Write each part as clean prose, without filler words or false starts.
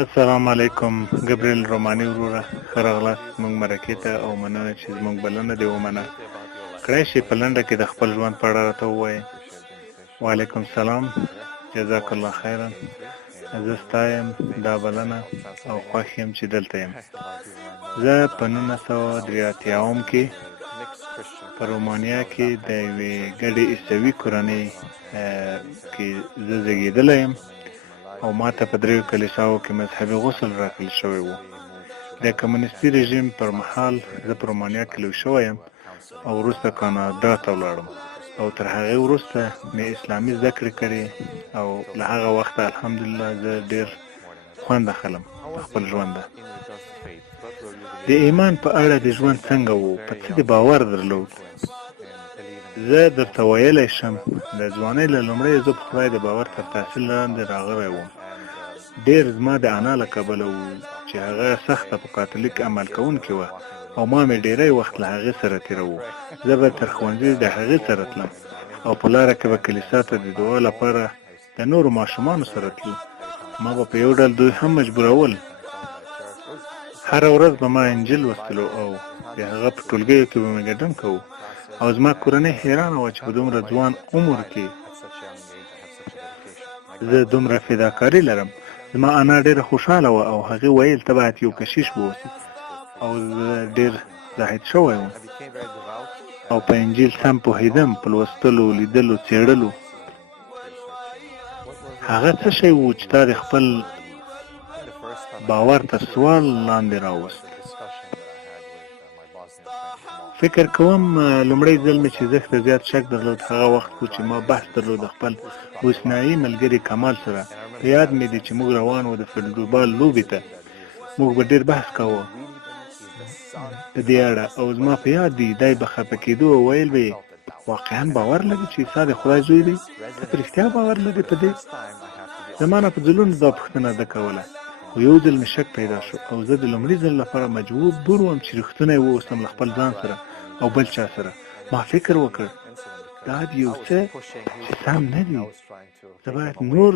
السلام علیکم ګبریل روماني وروره ښه راغلاست زموږ مرکې ته او مننه چې زموږ بلنه دې ومنه کړی شي په لنډه کې د خپل ژوند په اړه راته ووایې. وعلیکم سلام، جزاک الله خیرا. زه ستا یم، دا بلنه او خوښ یم چې دلته یم. زه په 1983 کې په رومانیا کې د یوې ګډې عیسوي کورنۍ کې زه زیږېدلی یم او ماته په 3 کلیساو کې مذهبي غسل راکړل شوی و. د کمونیستي رژیم پر مهال زه په رومانیا کې لوی شوی یم او وروسته کاناډا ته ولاړم او تر هغې وروسته مې اسلامي زده کړې کړې او له هغه وخته الحمدلله زه ډېر خوند اخلم په خپل ژوند. د ایمان په اړه د ژوند څنګه و، په څه د باور درلود؟ زه درته ویلی شم د ځوانۍ له لومړۍ زه په خدای د باور تر تحصیل لاندې راغلی وم. ډېر زما د انا له کبله و چې هغه سخته په کاتولیک عمل کوونکې وه او ما مې ډېری وخت له هغې سره تېروو. زه به تر ښوونځي د هغې سره تلم او په لاره کې به کلیسا ته د دعا لپاره د نورو ماشومانو سره تلو. ما به په یو ډول دوی هم مجبورول. هره ورځ به ما انجیل لوستلو او د هغه په ټولګیو کې به مې ګډون کوو او زما کورنۍ حیرانه وه چې په دومره ځوان عمر کې زه دومره فداکاري لرم. زما انا ډېره خوشحاله وه او هغې ویل ته باید یو کشیش به اوسې او زه ډېر زاهد شوی وم او په انجیل سم پوهېدم، په لوستلو، لیدلو، څېړلو. هغه څه شی و چې تا د خپل باور تر سوال لاندې راوست؟ فکر کوم لومړی ځل مې چې زښت زیات شک درلود هغه وخت و چې ما بحث درلود د خپل اوسنایي ملګري کمال سره. په یاد مې دی چې موږ روان وو د فوټبال لوبې ته. موږ به ډېر بحث کاوه په دې اړه او زما په یاد دی دی به خفه کېدو او ویل به یې واقعا باور لري چې عیسی د خدای زوی دی؟ ته په رښتیا باور لرې په دې؟ زما نه په ځلونو دا پوښتنه ده کوله خو یو ځل مې شک پیدا شو او زه د لومړي ځل لپاره مجبور وم چې رښتونی واوسم له خپل ځان سره او بل چا سره. ما فکر وکړ دا د یو څه چې سم نه دي، زه باید نور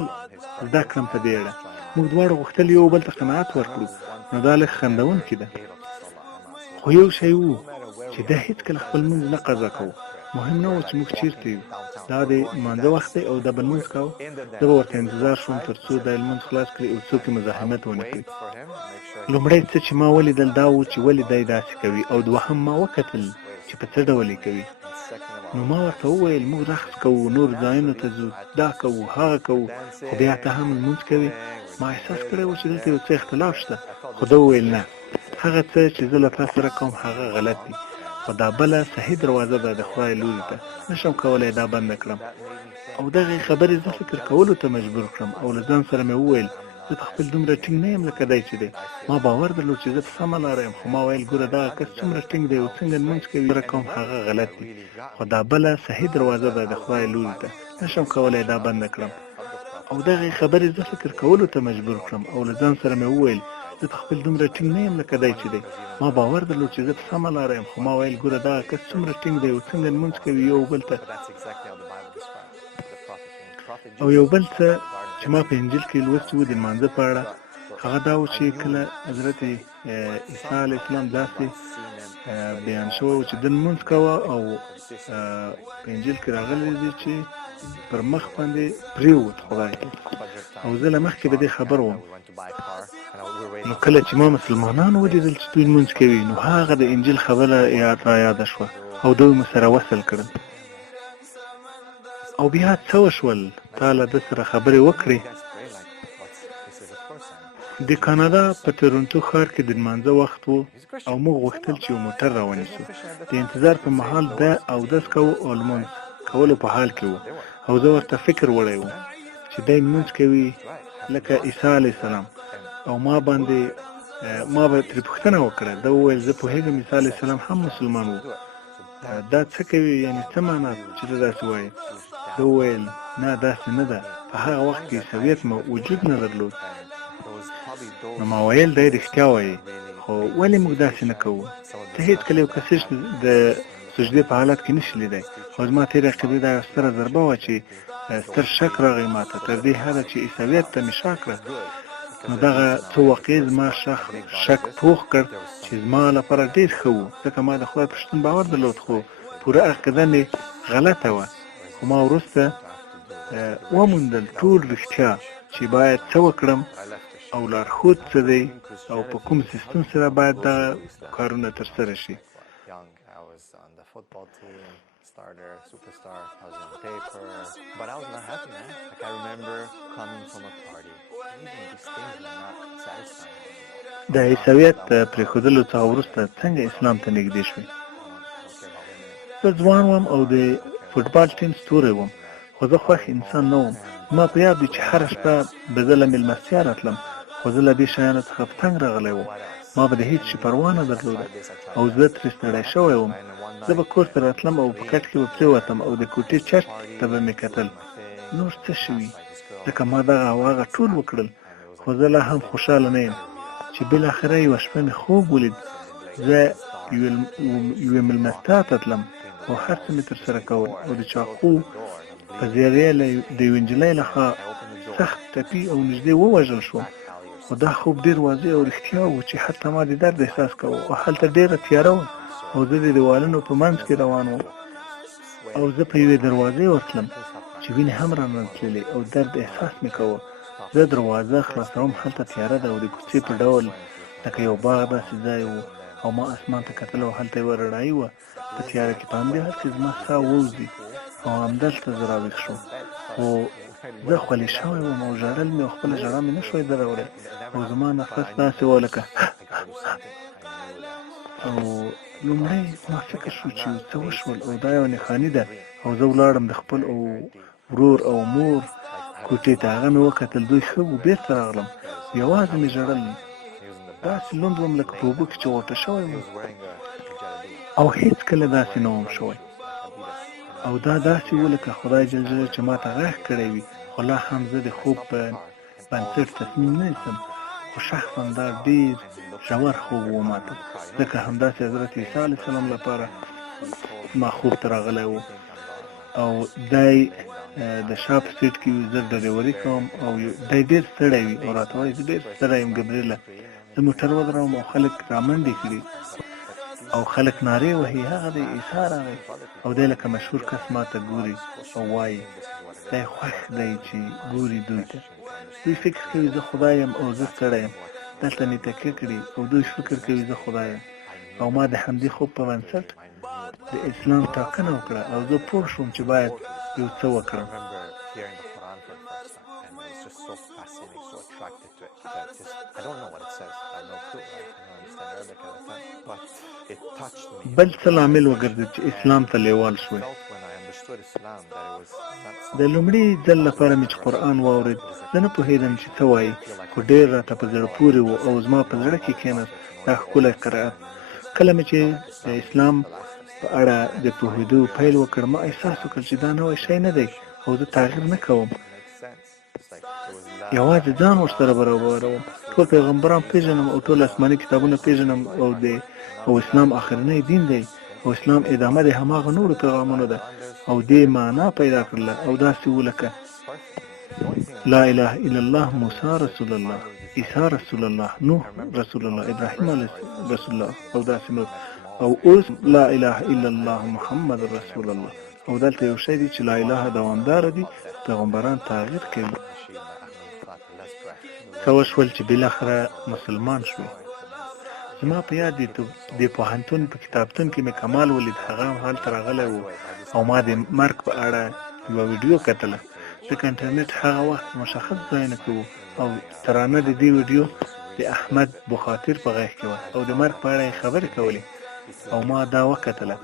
زده کړم په دې اړه. موږ دواړه غوښتل یو بل ته قناعت ورکړو، نو دا لږ خندونکې ده. خو یو شی و چې ده هېڅکله خپل لمونځ نه قضا کوو. مهم نه و چې موږ چېرته یو، دا د لمانځه وخت دی او دا به لمونځ کوو. زه به ورته انتظار شوم تر څو دا لمونځ خلاص کړي او څوک یې مزاحمت ونه کړي. لومړی څه چې ما ولیدل دا و چې ولې دی داسې کوي او دوهم ما وکتل چې په څه ډول یې کوي. نو ما ورته وویل موږ رقص کوو، نور ځایونو ته ځو، دا کوو، هغه کوو، خو بیا ته هم لمونځ کوې. ما احساس کړی و چې دلته یو څه اختلاف شته، خو ده وویل نه، هغه څه چې زه له تا سره کوم هغه غلط دي، خو دا بله صحیح دروازه ده د خدای لوري ته، نشم کولی دا بنده کړم. او دغې خبرې زه فکر کولو ته مجبور کړم او له ځان سره مې وویل زه په خپل دومره ټینګ نه یم لکه دی چې دی. ما باور درلود چې زه په سمه لاره یم، خو ما ویل ګوره دغه کس څومره ټینګ دی او څنګه لمونځ کوي سره کوم هغه غلط دي، خو دا بله صحیح دروازه ده د خدای لوري ته، نشم کولی دا بنده کړم. او دغې خبرې زه فکر کولو ته مجبور کړم او له ځان سره مې وویل زه په خپل دومره ټینګ نه یم لکه دی چې دی. ما باور درلود چې زه په سمه لاره یم، خو ما ویل ګوره دغه کس څومره ټینګ دی او څنګه لمونځ کوي یو بل ته. او یو بل څه چې ما په انجیل کې لوستي وو د لمانځه په اړه هغه دا و چې کله حضرت عیسی علیه السلام داسې بیان شوی و چې ده لمونځ کوه او په انجیل کې راغلی دی چې پر مخ باندې پرېوت خدای. او زه له مخکې به دې خبر وم، نو کله چې ما مسلمانان ولیدل چې دوی لمونځ کوي نو هغه د انجیل خبره را یاده شوه او دوی مو سره وصل کړل. او بیا څه وشول؟ تا له ده سره خبرې وکړې؟ د کاناډا په تورنټو ښار کې د لمانځه وخت و او موږ غوښتل چې یو موټر راونیسو. د انتظار په مهال ده اودس کوو او لمونځ کولو په حال کې و او زه ورته فکر وړی وم چې دی لمونځ کوي لکه عیسی علیه السلام او ما به ترې پوښتنه وکړه. ده وویل زه پوهېږم عیسی علیه السلام هم مسلمان و، دا څه کوي؟ یعنې څه معنا چې ته داسې وایې؟ ده وویل نه داسې نه ده، په هغه وخت کې عیسویت وجود نه درلود. نو ما ویل دی رښتیا وایي، خو ولې موږ داسې نه کوو؟ ته هېڅکله یو کسیش د سجدې په حالت کې نشي لیدی. خو زما تېرې عقیدې دا یوه ستره ضربه وه چې ستر شک راغی ما ته، تر دې حده چې عیسویت ته مې شا کړه. نو دغه څو واقعې زما شک پوخ کړ چې زما لپاره ډېر ښه و، ځکه ما د خدای په شتون باور درلود، خو پوره عقیده مې غلطه وه. خو ما وروسته وموندل ټول رښتیا چې باید څه وکړم او لارښود څه دی او په کوم سیستم سره باید دغه کارونه ترسره شي. Starter, superstar, I was in the paper, but I was not happy, man. Like I remember coming from a party, even these things were not satisfying. د عیسویت پرېښودلو څخه وروسته څنګه اسلام ته نږدې شوې؟ زه ځوان وم او د فوټبال ټیم ستوری وم، خو زه خوښ انسان نه وم. ما په یاد وي چې هره شپه به زه له مېلمستیا راتلم، خو زه له دې شیانو څخه په تنګ راغلی وم. ما به د هېڅ شي پروا نه درلوده او زه ترې ستړی شوی وم. زه به کور ته راتلم او په کټ کې به پرېوتم او د کوټې چت ته به مې کتل نور څه شوي، ځکه ما دغه او هغه ټول وکړل، خو زه لا هم خوشحاله نه یم چې بالاخره یوه شپه مې خوب ولید. زه یوې مېلمستیا ته تلم او هر څه مې ترسره کول او د چاقو په ذریعه د یوې نجلۍ لخوا سخت ټپي او نږدې ووژل شوم. خو دا خوب ډېر واضح او رښتیا و چې حتی ما د درد احساس کوه او هلته ډېره تیاره وه او زه د دیوالونو په منځ کې روان وم او زه په یوې دروازې ورتلم چې وینې هم رانه تللې او درد احساس مې کوه. زه دروازه خلاصوم، هلته تیاره ده او د کوڅې په ډول لکه یو باغ داسې ځای و او ما اسمان ته کتل او هلته یوه رڼایي وه په تیاره کې. په همدې حال کې زما ساه ووځي او همدلته زه راویښ شوم، خو زه خولې شوی وم او ژړل مې او خپله ژړا مې نه شوی دروړی او زما نفس داسې و لکه او لومړی ما فکر شو چې څه وشول او دا یوه نښاني ده او زه ولاړم د خپل ورور او مور کوټې ته. هغه مې وکتل، دوی ښه وو. بېرته راغلم، یوازې مې ژړل، داسې لوند وم لکه په اوبو کې چې غوټه شوی وم او هېڅ کله داسې نه وم شوی. او دا داسې و لکه خدای جل جلاله چې ما ته غږ کړی وي، خو لا هم زه د خوب په بنسټ تصمیم نه نیسم. خو شخصا دا ډېر ژور خوب و ماته، ځکه همداسې حضرت عیسی علیه السلام لپاره ما خوب ته راغلی و او دی د شا په سیټ کې زه ډریوري کوم او دی ډېر ستړی وي او راته وایي زه ډېر ستړی یم ګبریله. زه موټر ودروم او خلک رامنډې کړي او خلک نارې وهي هغه دی عیسی راغی او دی لکه مشهور کس ما ته ګوري او وایي دی خوښ دی چې ګوري دوی ته. دوی فکر کوي زه خدای یم او زه ستړی یم، دلته مې تکیه کړي او دوی فکر کوي زه خدای یم. او ما د همدې خوب په بنسټ د اسلام ټاکنه وکړه او زه پوه شوم چې باید یو څه وکړم. بل څه لامل وګرځېد چې اسلام ته لیوال شوی. د لومړي ځل لپاره مې چې قرآن واورېد، زه نه پوهېدم چې څه وایي، خو ډېر راته په زړه پورې و او زما په زړه کې کښېناست دا ښکلی قرائت. کله مې چې د اسلام په اړه د پوهېدو پیل وکړ، ما احساس وکړ چې دا نوی شی نه دی او زه تغییر نه کوم، یوازې ځان ورسره برابروم. ټول پیغمبران پیژنم او ټول آسماني کتابونه پیژنم او اسلام آخرنی دین دی او اسلام ادامه د هماغه نورو پیغامونو ده او دې معنا پیدا کړله او داسې و لکه لا اله الا الله، موسی رسول الله، عیسی رسول الله، نوح رسول الله، ابراهیم علیه رسول الله او داسې نور. او اوس لا اله الا الله محمد رسول الله. او دلته یو شی دی چې لا اله دوامدار دي، پیغمبران تغییر کوي. څه وشول چې بالاخره مسلمان شوی. زما په یاد دی د پوهنتون په کتابتون کې مې کمال ولید، هغه هم هلته راغلی و او ما د مرګ په اړه یوه ویډیو کتله، ځکه انټرنیټ هغه وخت مشخص ځایونه کې و او ترانه د دې ویډیو د احمد بخاطر په غږ کې وه او د مرګ په اړه یې خبرې کولې او ما دا وکتله.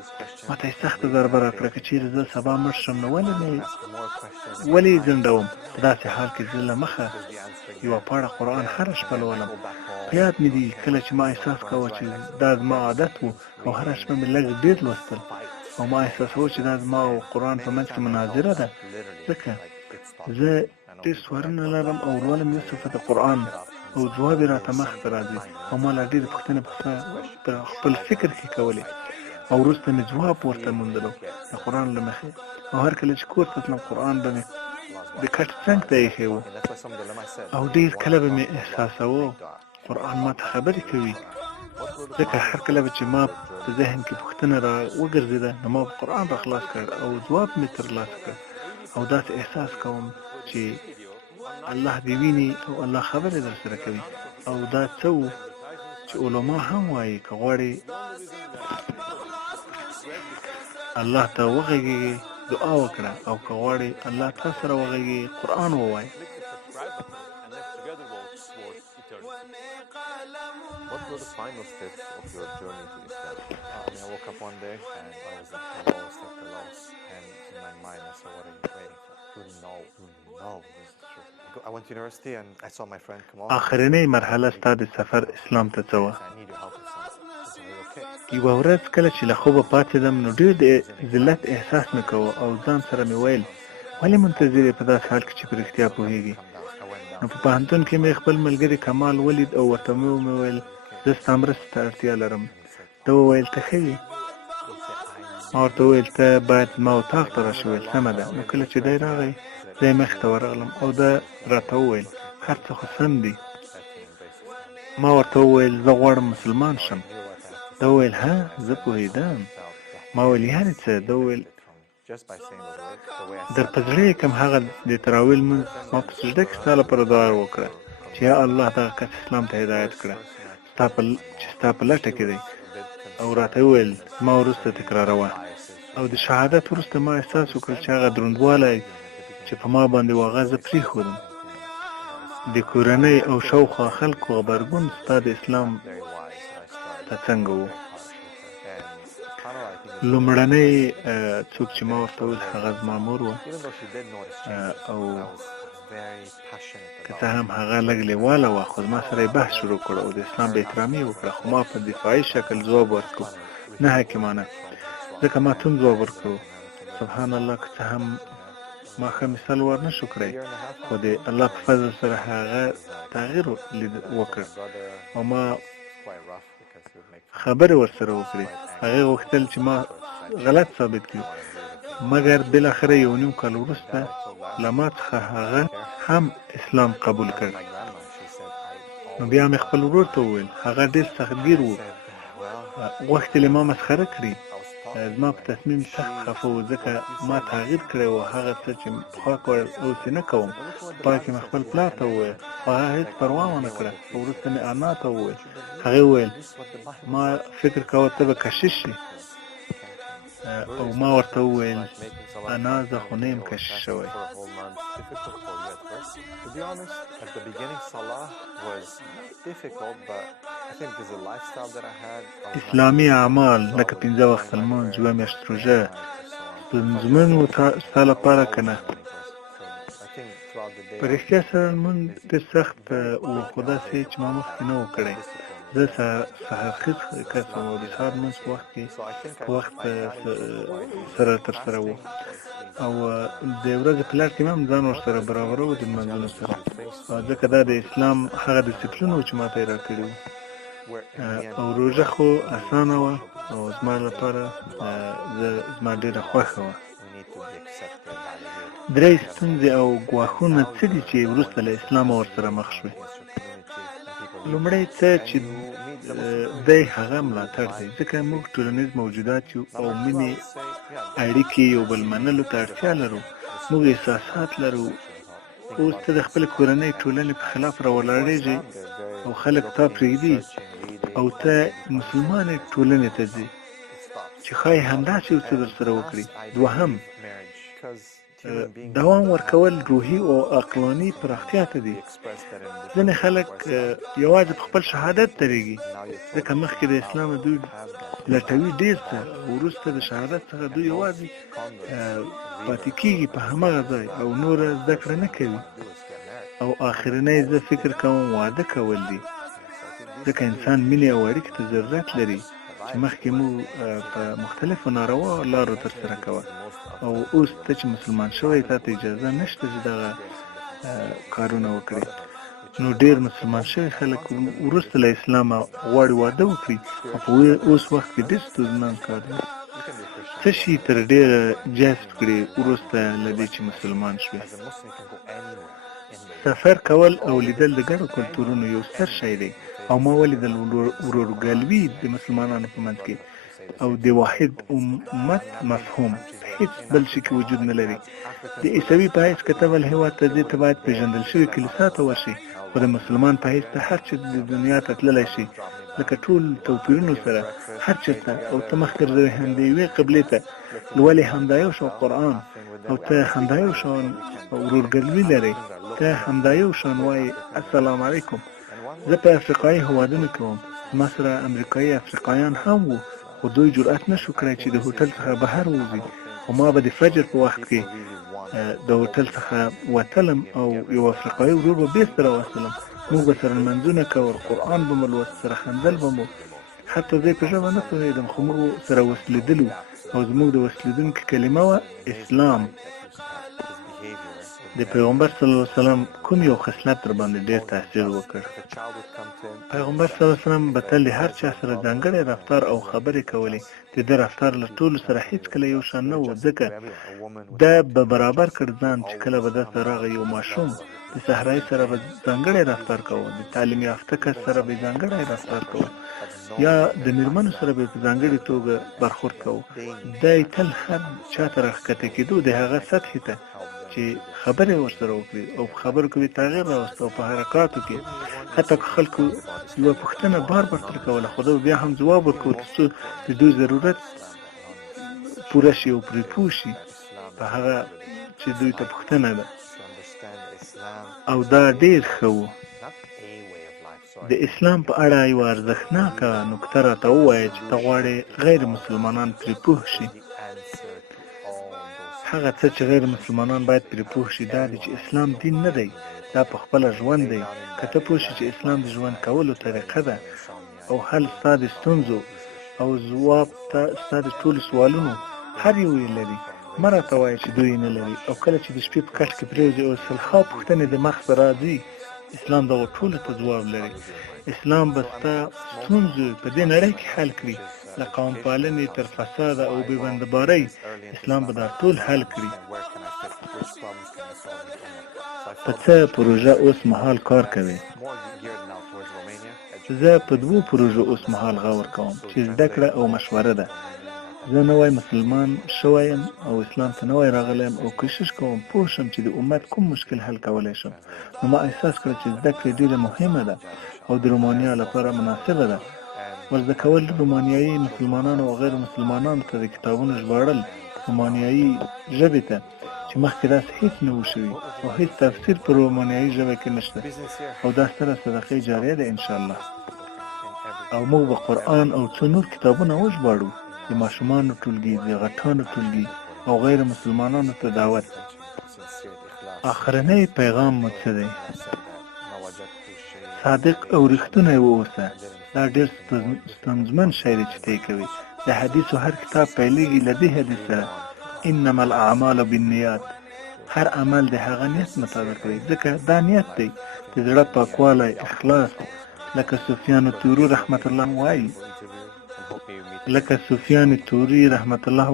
ما ته یې سخته ضربه راکړه که چېرې زه سبا مړ شم نو ولې یې ځنډوم. په داسې حال کې زه له مخه یوه پاڼه قرآن هره شپه لولم. په یاد مې دي کله چې ما احساس کوه چې دا زما عادت و او هره شپه مې لږ ډېر لوستل او ما احساسوه چې دا زما او قرآن په منځ کې مناظره ده، ځکه زه ډېر سوالونه لرم او لولم یو صفت د قرآن او ځواب یې راته مخ ته راځي او ما لا ډېرې پوښتنې په خپل فکر کې کولې او وروسته مې ځواب ورته موندلو د قرآن له مخې. او هر کله چې کور ته تلم قرآن به مې د کټ څنګ ته ایښی و And that's why some dilemma I said. او ډېر کله به مې احساساوه قرآن ماته خبرې کوي ځکه هر کله به چې ما په ذهن کې پوښتنه را وګرځېده نو ما به قرآن را خلاص کړ او ځواب مې ترلاسه کړ او داسې احساس کوم چې الله دې ویني او الله خبرې در سره کوي او دا څه و چې علما هم وایي که غواړې الله ته وغږېږې دعا وکړه او که غواړې الله تا سره وغږېږې قرآن ووایه. What were the final steps of your journey to Islam? I woke up one day and I was at the lowest of the lowest, and in my mind I said, what are you waiting for? To know this is true. I went to university and I saw my friend come on. آخرنۍ مرحله ستا د سفر اسلام ته څه وه؟ I need your help with something. I said, are you okay? یوه ورځ کله چې له خوبه پاڅېدم نو ډېر د ذلت احساس مې کوه او ځان سره مې ویل ولې منتظر یې په داسې حال کې چې په رښتیا پوهېږي. نو په پوهنتون کې مې خپل ملګري کمال ولید او ورته مې وویل زه ستا مرستې ته اړتیا لرم. ده وویل ته ښه یې؟ ما ورته وویل ته باید زما اطاق ته راشې. ویل سمه ده. نو کله چې دی راغی زه یې مخې ته ورغلم او ده راته وویل هر څه خو سم دي. ما ورته وویل زه غواړم مسلمان شم. ده وویل ها زه پوهېدم. ما ویل یعنې څه؟ ده وویل در په زړه یې کوم هغه د تراویل لمونځ ما په سجده کې ستا لپاره دعا وکړه چې یا الله دغه کس اسلام ته هدایت کړه چې ستا په لټه کې دی. او راته وویل ما وروسته تکراروه. او د شهادت وروسته ما احساس وکړ چې هغه دروندوالی چې په ما باندې و هغه زه پرېښودم. د کورنۍ او شاوخوا خلکو غبرګون ستا د اسلام ته څنګه و؟ لومړنی څوک چې ما ورته وویل هغه زما مور وه او که څه هم هغه لږ لیواله وه خو زما سره یې بحث شروع کړ او د اسلام بې احترامي یې وکړه خو ما په دفاعي شکل ځواب ورکړو نه حکیمانه ځکه ما توند ځواب ورکړو. سبحان الله که څه هم ما ښه مثال ور نه شو کړی خو د الله په فضل سره هغه تغییر وکړ او ما خبرې ورسره وکړې. هغې غوښتل چې ما غلط ثابت کړي مګر بالاخره یو نیم کال وروسته له ما څخه هغه هم اسلام قبول کړ. نو بیا مې خپل ورور ته وویل هغه ډېر سختګیر و غوښتل ما مسخره کړي. زما په تصمیم سخت خفه و ځکه ما تغییر کړی و هغه څه چې پخوا کول اوس یې نه کوم. پای کې مې خپل پلار ته وویل خو هغه هېڅ پروا ونه کړه. وروسته مې انا ته وویل هغې وویل ما فکر کوه ته به کشش شي او ما ورته وویل انا زه خو نه یم کشش شوی. To be honest, at the beginning, Salah was difficult, but I think there's a lifestyle that I had. اسلامي اعمال لکه 5 وخت لمونځ 2 میاشتې روژه ستونزمن و ستا لپاره که نه؟ په رښتیا سره لمونځ ډېر سخت و خو داسې چې ما مخکې نه و کړی. زه سهارخیز کس وم او د سهار لمونځ په وخت سره ترسره و او د ورځې په لار کې هم ځان ورسره برابرو د لمانځونو سره ځکه دا د اسلام هغه ډسپلین و چې ما ته یې راکړي وو. او روژه خو اسانه وه او زما لپاره زما ډېره خوښه وه. 3 ستونزې او ګواښونه څه دي چې وروسته له اسلامه ورسره مخ شوې؟ لومړی څه چې دی هغه ملاتړ دی ځکه موږ ټولنیز موجودات یو او مینې اړیکې یو بل منلو ته اړتیا لرو. موږ احساسات لرو. اوس ته د خپلې کورنۍ ټولنې په خلاف راولاړېږي او خلک تا پرېږدي او ته مسلمانې ټولنې ته ځې چې ښایي همداسې یو څه در سره وکړي. دوهم دوام ورکول روحي او عقلاني پراختیا ته دي. ځینې خلک یوازې په خپل شهادت درېږي ځکه مخکې د اسلام دوی لټوي ډېر څه وروسته د شهادت څخه دوی یوازې پاتې کېږي په هماغه ځای او نوره زده کړه نه کوي. او آخرنی زه فکر کوم واده کول دي ځکه انسان مینې او اړیکې ته ضرورت لري چې مخکې موږ په مختلفو ناروا لارو ترسره کوه او اوس ته چې مسلمان شوی تا ته اجازه نشته چې دغه کارونه وکړي. نو ډېر مسلمان شوي خلک وروسته له اسلامه غواړي واده وکړي او په اوس وخت کې ډېر ستونزمن کار دی. څه شي تر ډېره جذب کړي وروسته له دې چې مسلمان شوې؟ As a Muslim, you can go anywhere in the سفر کول او لیدل د ګډو کلتورونو یو ستر شی دی او ما ولیدل ورورګلوي د مسلمانانو په منځ کې او د واحد امت مفهوم هیڅ بل شي کې وجود نه لري. د عیسوي په حیث که ته بل هېواد ته ځې ته باید پېژندل شوي کلیسا ته ورشي، خو د مسلمان په حیث ته هر چې د دنیا ته تللی شي لکه ټول توپیرونو سره هر چېرته او ته مخ ګرځوې همدې یوې قبلې ته لولې همدا یو شان قرآن او ته همدا یو شان ورورګلوي لرې، ته همدا یو شان وایي السلام علیکم. زه په افریقایي هېوادونو کې وم، ما سره امریکایي افریقایان هم وو، خو دوی جرأت نه شو کړی چې د هوټل څخه بهر ووځي، خو ما به د فجر په وخت کې د هوټل څخه وتلم او یو افریقایي ورور به بېرته راوستلم، موږ به سره لمنځونه کول، قرآن به مو لوست، سره خندل به مو، حتی زه یې په ژبه نه پوهېدم خو موږ سره وسلېدلو او زموږ د وسلېدونکې کلمه وه اسلام. د پیغمبر صلی الله علیه وسلم کوم یو خصلت در باندې ډېر تاثیر وکړ؟ پیغمبر صلی الله علیه وسلم به تل د هر چا سره ځانګړی رفتار او خبرې کولې، د ده رفتار له ټولو سره هیڅ کله یو شان نه و، ځکه ده به برابر کړ ځان چې کله به ده سره راغی یو ماشوم د صحرایي سره به ځانګړی رفتار کوه، د تعلیم یافته کس سره به ځانګړی رفتار کوه، یا د میرمنو سره به په ځانګړې توګه برخورد کوه. دی تل هر چا ته راښکته کېدو د هغه سطحې ته چې خبرې ورسره وکړي او په خبرو کې به تغییر راوسته او په حرکاتو کې حتی که خلکو یوه پوښتنه بار بار ترې کوله خو ده بیا هم ځواب ورکوه تر څو د دوی ضرورت پوره شي او پرې پوه شي په هغه چې دوی ته پوښتنه ده. او دا ډېر ښه و. د اسلام په اړه یوه ارزښتناکه نکته راته ووایه چې ته غواړې غیر مسلمانان پرې پوه شي. هغه څه چې غیر مسلمانان باید پرې پوه شي دا دی چې اسلام دین نه دی، دا په خپله ژوند دی. که ته پوه شي چې اسلام د ژوند کولو طریقه ده او حل ستا د ستونزو او ځواب ستا د ټولو سوالونو هر یو یې لري، مه راته وایه چې دوی یې نه لري. او کله چې د شپې په کټ کې پرېوځي او سلخا پوښتنې د مخ ته راځي، اسلام دغو ټولو ته ځواب لري. اسلام به ستا ستونزو په دې نړۍ کې حل کړي، له قوم پالنې تر فساده او بې بندهبارۍ اسلام به دا ټول حل کړي. په څه پروژه اوس مهال کار کوي؟ زه په 2 پروژو اوس مهال غور کوم چې زده کړه او مشوره ده. زه نوی مسلمان شوی یم او اسلام ته نوی راغلی یم او کوشش کوم پوه شم چې د امت کوم مشکل حل کولی شم. نو ما احساس کړه چې زده کړه ډېره مهمه ده او د رومانیا لپاره مناسبه ده. ورزده کول رومانیایي مسلمانانو او غیر مسلمانانو ته د کتابونو ژباړل رومانیایي ژبې ته چې مخکې داسې هیڅ نه و شوي او هیڅ تفسیر په رومانیایي ژبه کې نشته او دا ستره صدقه جاریه ده انشاءالله. او موږ به قرآن او څو نور کتابونه وژباړو، د ماشومانو ټولګي، د غټانو ټولګي او غیر مسلمانانو ته دعوت. آخرنی پیغام مو څه دی؟ صادق او رښتونی واوسه. دا ډېر ستونزمن شی دی چې ته یې کوي. د حدیثو هر کتاب پیلېږي له دې حدیث سره انما الاعمال بالنیات، هر عمل د هغه نیت مطابق دی، ځکه دا نیت دی د زړه پاکوالی، اخلاص. لکه سفیان الثوري رحمت الله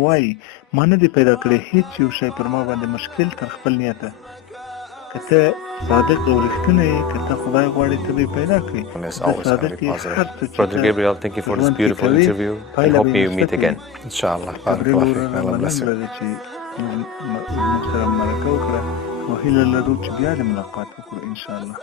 وایي ما نه دی پیدا کړی هیڅ یو شی پر ما باندې مشکل تر خپل نیته. که ته صادق او رښتینی یې، که ته خدای غواړې ته به یې پیدا کړې. Brother Gabriel, thank you for this beautiful interview and hope you meet again. Inshallah. Barakallah fiik. Allah bless you. چې موږ سره مرکه وکړه او هیله لرو چې بیا د ملاقات وکړو انشاءالله.